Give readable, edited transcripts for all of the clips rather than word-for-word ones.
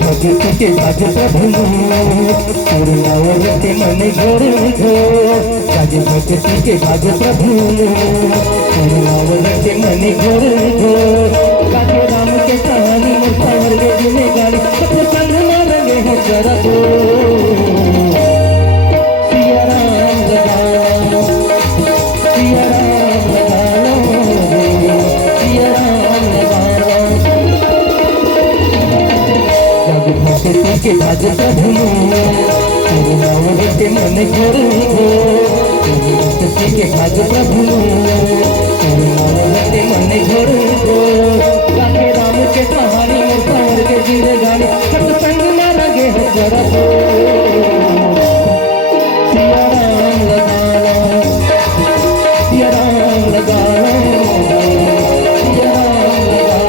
भगत के साज प्रभु पूर्णावरते मन घोर घो राज भगत के साज प्रभु पूर्णावरते मन घोर घो काके राम के कहानी मुसावर के जिने गाड़ी सत्संग में रंगे हैं जरा तो सिया राम लगा सिया राम लगा सिया राम लगा भक्ति के भाज प्रभु पूर्णावरते मन घोर घो भक्ति के भाज प्रभु पूर्णावरते मन घोर घो काके राम के कहानी मुसावर के जिने गाड़ी सत्संग में रंगे हैं जरा तो सिया राम लगा सिया राम लगा सिया राम लगा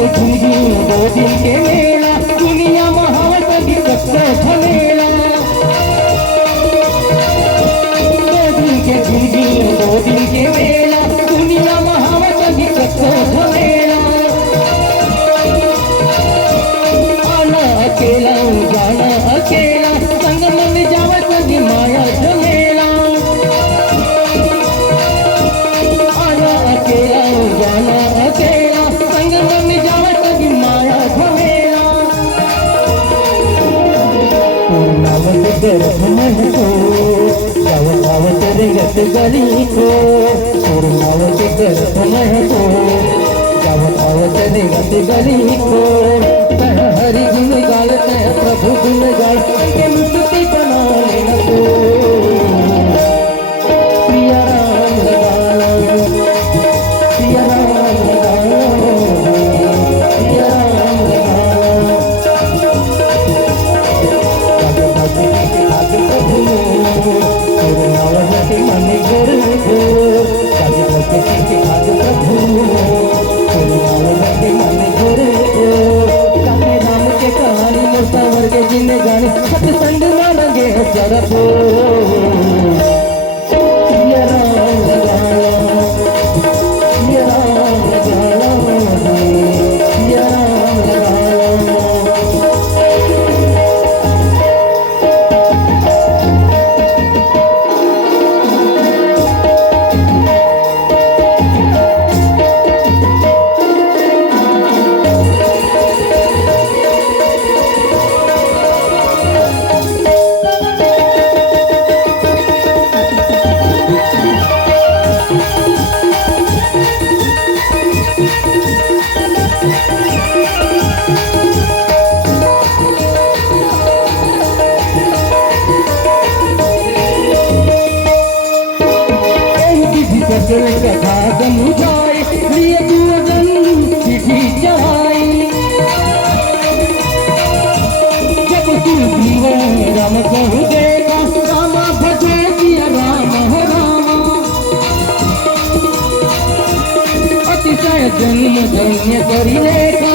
दो दिन के मेला दुनिया महावत की सबसे झमेला दो दिन के मेला दुनिया महावत की सबसे झमेला आना अकेला जाना अकेला संग मन जावत की माया झमेला आना अकेला जाना अकेला संग मन जावत गावत गावत रेगत गली को पूर्णावत करत महको गावत गावत रेगत गली को तह हरि गुण गाल तह प्रभु गुण गाल के मुक्ति बना लेना को सिया राम लगा सिया राम लगा सिया राम लगा पूर्णावरते मन घोर घो राज भगत के साज प्रभु पूर्णावरते मन घोर घो काके राम के कहानी मुसावर के जिने गाने सत्संग में रंगे हैं जरा तो सिया राम लगा सिया राम लगा सिया राम लगा कथा समुझाए लिए पूजन चिट्ठी चढ़ाई जब तू जीवन राम कहु देगा राम भजे किया राम हो रामा अतिशय जन्म धन्य करी लेगा